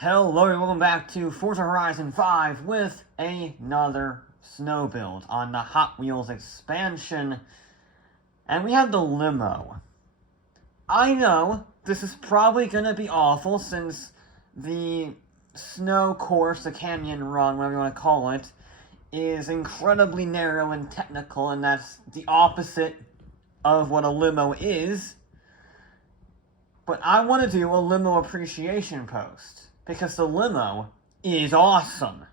Hello and welcome back to Forza Horizon 5 with another snow build on the Hot Wheels expansion. And we have the Limo. I know this is probably going to be awful since the snow course, the canyon run, whatever you want to call it, is incredibly narrow and technical, and that's the opposite of what a limo is. But I want to do a limo appreciation post, because the limo is awesome.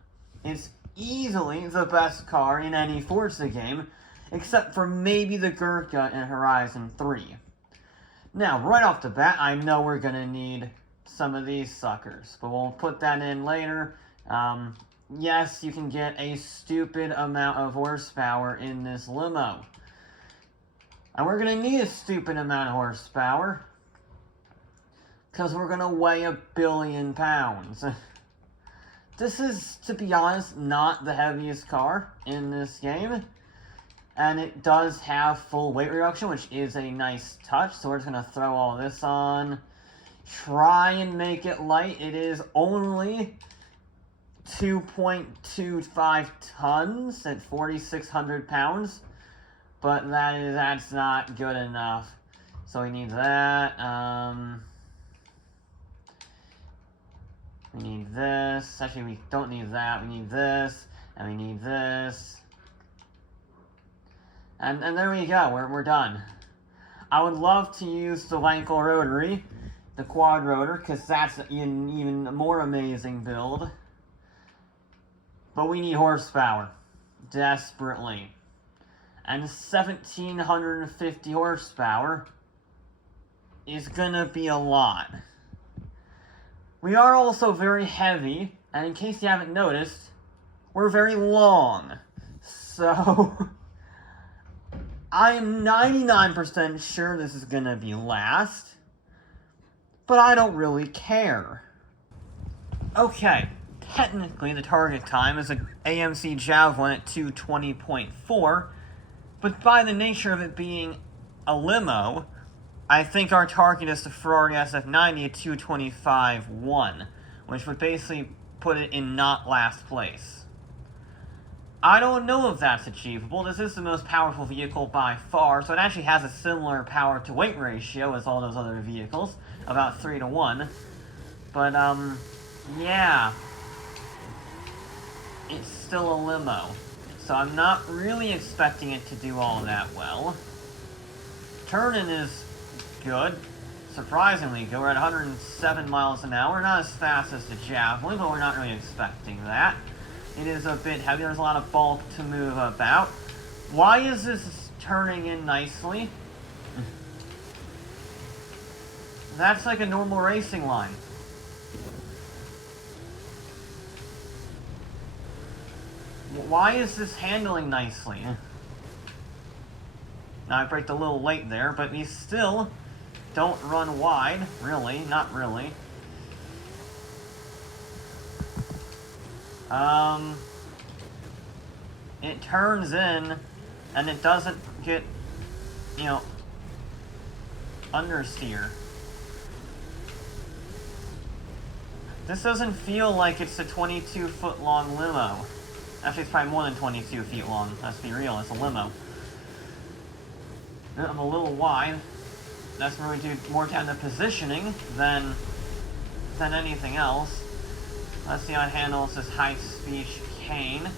It's easily the best car in any Forza game, except for maybe the Gurkha in Horizon 3. Now, right off the bat, I know we're going to need some of these suckers, but we'll put that in later. Yes, you can get a stupid amount of horsepower in this limo. And we're going to need a stupid amount of horsepower, because we're going to weigh 1 billion pounds. This is, to be honest, not the heaviest car in this game. And it does have full weight reduction, which is a nice touch. So we're just going to throw all this on. Try and make it light. It is only 2.25 tons at 4,600 pounds. But that's not good enough. So we need that. We need this. Actually, we don't need that. We need this. And we need this. And there we go. We're done. I would love to use the Wankel rotary, the quad rotor, because that's an even more amazing build. But we need horsepower. Desperately. And 1,750 horsepower is gonna be a lot. We are also very heavy, and in case you haven't noticed, we're very long. So, I am 99% sure this is gonna be last, but I don't really care. Okay, technically the target time is an AMC Javelin at 2:20.4, but by the nature of it being a limo, I think our target is the Ferrari SF90 at 2:25.1, which would basically put it in not last place. I don't know if that's achievable. This is the most powerful vehicle by far, so it actually has a similar power to weight ratio as all those other vehicles, about 3-to-1. But, yeah. It's still a limo, so I'm not really expecting it to do all that well. Turning is good. Surprisingly good. We're at 107 miles an hour. Not as fast as the Javelin, but we're not really expecting that. It is a bit heavy. There's a lot of bulk to move about. Why is this turning in nicely? That's like a normal racing line. Why is this handling nicely? Now I braked a little late there, but we still don't run wide, really, not really. It turns in, and it doesn't get, understeer. This doesn't feel like it's a 22-foot long limo. Actually, it's probably more than 22 feet long, let's be real, it's a limo. I'm a little wide. That's where we do more time to positioning than anything else. Let's see how it handles this high-speed chicane.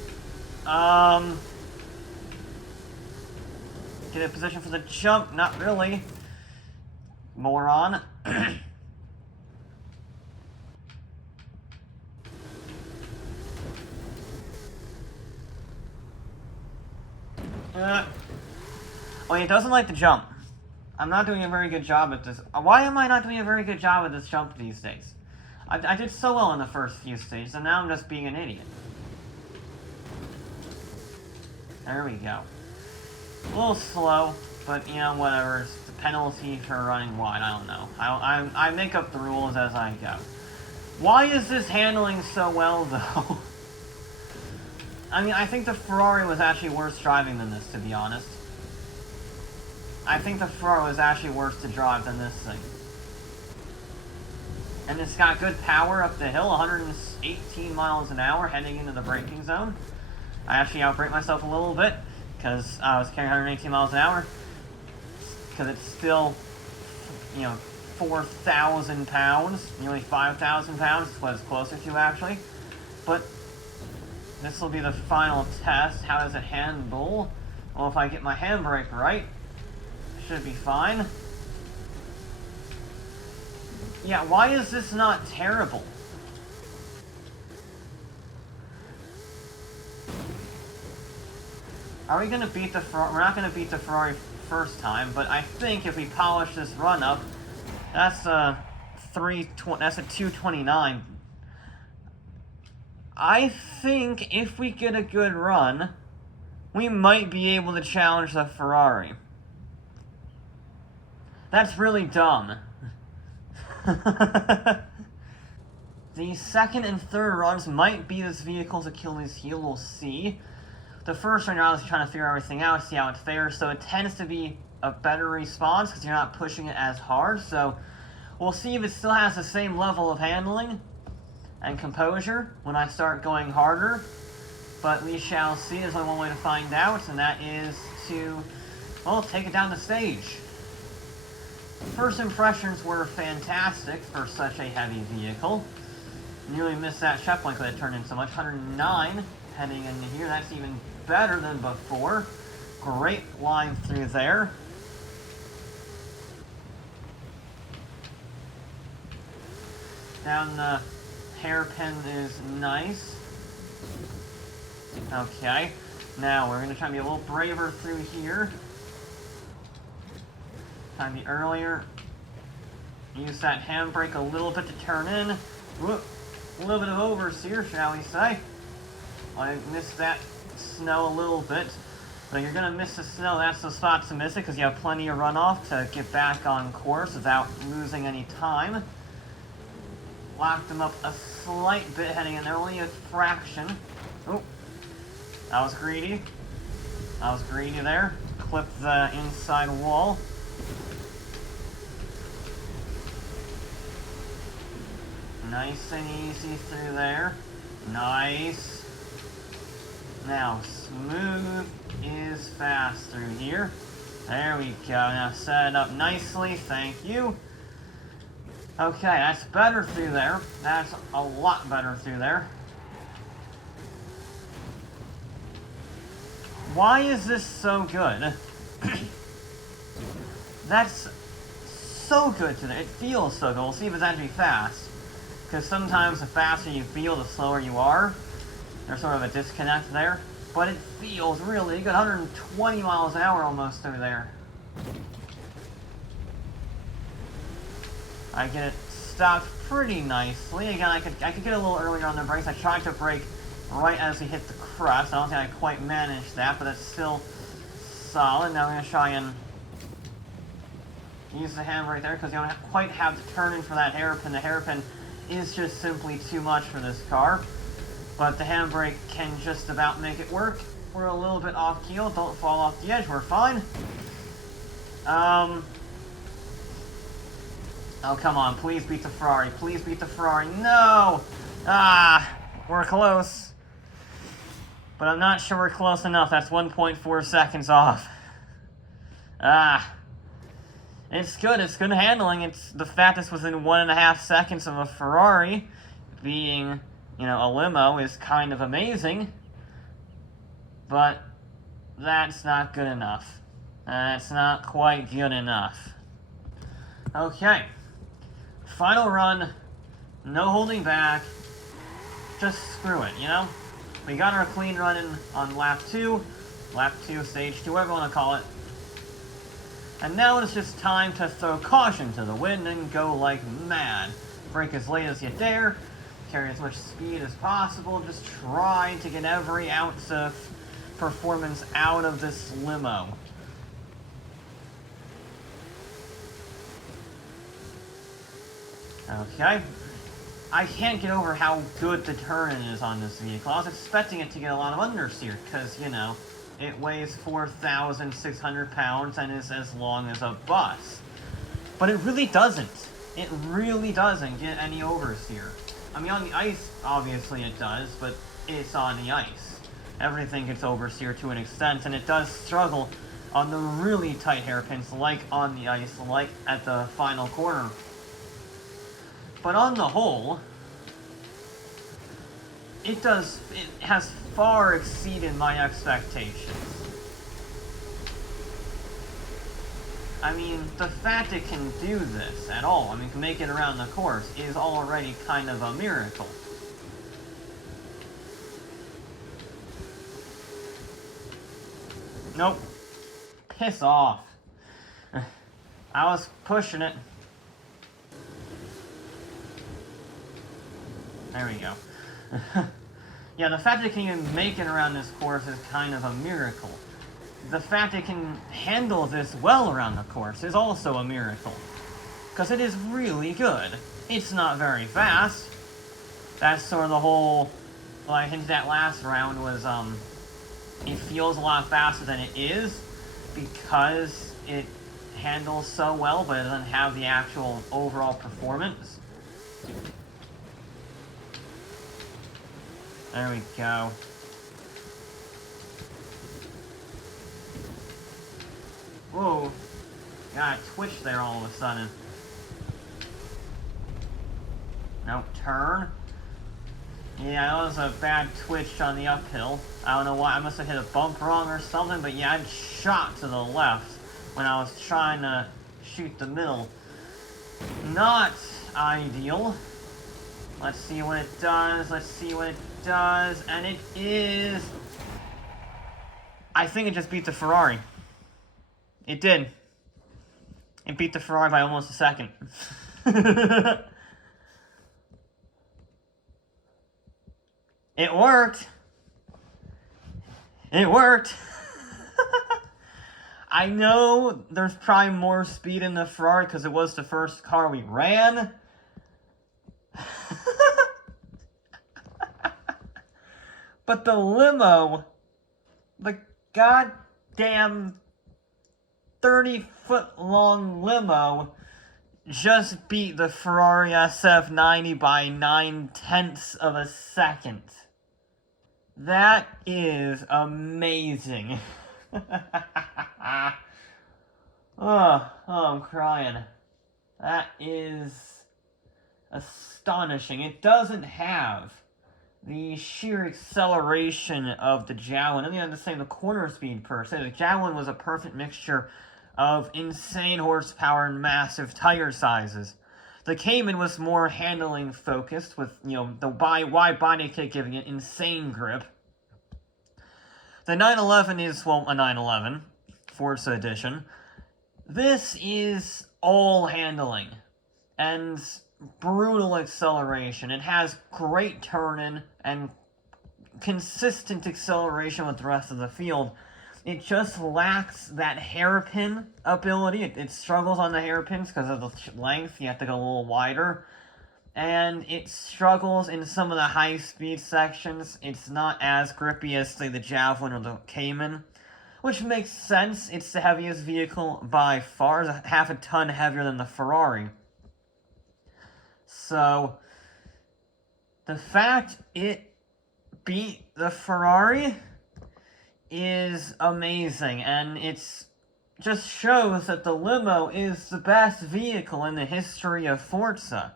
Get a position for the jump, not really. Moron. Oh, it doesn't like the jump. I'm not doing a very good job at this. Why am I not doing a very good job at this jump these days? I did so well in the first few stages, and now I'm just being an idiot. There we go. A little slow, but, whatever. It's the penalty for running wide. I don't know. I make up the rules as I go. Why is this handling so well, though? I mean, I think the Ferrari was actually worse driving than this, to be honest. I think the Ferrari was actually worse to drive than this thing. And it's got good power up the hill, 118 miles an hour heading into the braking zone. I actually outbraked myself a little bit because I was carrying 118 miles an hour. Because it's still, 4,000 pounds, nearly 5,000 pounds is what it's closer to actually. But this will be the final test. How does it handle? Well, if I get my handbrake right, it should be fine. Yeah, why is this not terrible? Are we gonna beat the Ferrari? We're not gonna beat the Ferrari first time, but I think if we polish this run up, that's a 229. I think if we get a good run, we might be able to challenge the Ferrari. That's really dumb. The second and third runs might be this vehicle's Achilles heel, we'll see. The first run, you're obviously trying to figure everything out, see how it fares, so it tends to be a better response because you're not pushing it as hard, so we'll see if it still has the same level of handling and composure when I start going harder, but we shall see. There's only one way to find out, and that is to, well, take it down the stage. First impressions were fantastic for such a heavy vehicle. Nearly missed that checkpoint because it turned in so much. 109 heading into here. That's even better than before. Great line through there. Down the hairpin is nice. Okay. Now we're going to try to be a little braver through here. Try to be earlier. Use that handbrake a little bit to turn in. Whoop. A little bit of oversteer, shall we say. I missed that snow a little bit. But you're going to miss the snow. That's the spot to miss it because you have plenty of runoff to get back on course without losing any time. Locked them up a slight bit heading in there. Only a fraction. Oh. That was greedy. I was greedy there. Clipped the inside wall. Nice and easy through there. Nice. Now, smooth is fast through here. There we go. Now set it up nicely. Thank you. Okay, that's better through there. That's a lot better through there. Why is this so good? That's so good today. It feels so good. We'll see if it's actually fast. Because sometimes the faster you feel, the slower you are. There's sort of a disconnect there. But it feels really good. 120 miles an hour almost through there. I get it stopped pretty nicely. Again, I could get a little earlier on the brakes. I tried to brake right as we hit the crest. I don't think I quite managed that, but that's still solid. Now I'm going to try and use the handbrake there because you don't quite have to turn in for that hairpin. The hairpin is just simply too much for this car, but the handbrake can just about make it work. We're a little bit off keel. Don't fall off the edge. We're fine. Oh, come on. Please beat the Ferrari. Please beat the Ferrari. No! We're close. But I'm not sure we're close enough. That's 1.4 seconds off. It's good. It's good handling. It's the fact this was in 1.5 seconds of a Ferrari being, a limo is kind of amazing. But that's not good enough. That's not quite good enough. Okay. Final run. No holding back. Just screw it, We got our clean run in on lap 2. Lap 2, stage 2, whatever you want to call it. And now it's just time to throw caution to the wind and go like mad. Brake as late as you dare. Carry as much speed as possible. Just try to get every ounce of performance out of this limo. Okay. I can't get over how good the turn-in is on this vehicle. I was expecting it to get a lot of understeer because, it weighs 4,600 pounds and is as long as a bus. But it really doesn't. it really doesn't get any oversteer. I mean, on the ice, obviously it does, but it's on the ice. Everything gets oversteer to an extent, and it does struggle on the really tight hairpins, like on the ice, like at the final corner. But on the whole, it has far exceeded my expectations. I mean, the fact it can do this at all, I mean, can make it around the course, is already kind of a miracle. Nope. Piss off. I was pushing it. There we go. Yeah, the fact it can even make it around this course is kind of a miracle. The fact it can handle this well around the course is also a miracle. Because it is really good. It's not very fast. That's sort of the whole... What I hinted at last round was, it feels a lot faster than it is because it handles so well, but it doesn't have the actual overall performance. There we go. Whoa. Got a twitch there all of a sudden. No, turn. Yeah, that was a bad twitch on the uphill. I don't know why. I must have hit a bump wrong or something, but yeah, I shot to the left when I was trying to shoot the middle. Not ideal. Let's see what it does. Let's see what it does. And it is... I think it just beat the Ferrari. It did. It beat the Ferrari by almost a second. It worked. It worked. I know there's probably more speed in the Ferrari because it was the first car we ran. But the limo, the goddamn 30-foot-long limo just beat the Ferrari SF90 by 9/10 of a second. That is amazing. Oh, I'm crying. That is astonishing. It doesn't have the sheer acceleration of the Javelin. I don't even have to say the corner speed per se. The Javelin was a perfect mixture of insane horsepower and massive tire sizes. The Cayman was more handling focused with, the wide body kit giving it insane grip. The 911 is, well, a 911, Forza edition. This is all handling and brutal acceleration. It has great turning and consistent acceleration with the rest of the field. It just lacks that hairpin ability. It struggles on the hairpins because of the length. You have to go a little wider. And it struggles in some of the high-speed sections. It's not as grippy as, say, the Javelin or the Cayman. Which makes sense. It's the heaviest vehicle by far. It's half a ton heavier than the Ferrari. So, the fact it beat the Ferrari is amazing, and it's just shows that the limo is the best vehicle in the history of Forza.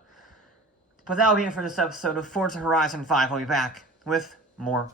But that'll be it for this episode of Forza Horizon 5. I'll be back with more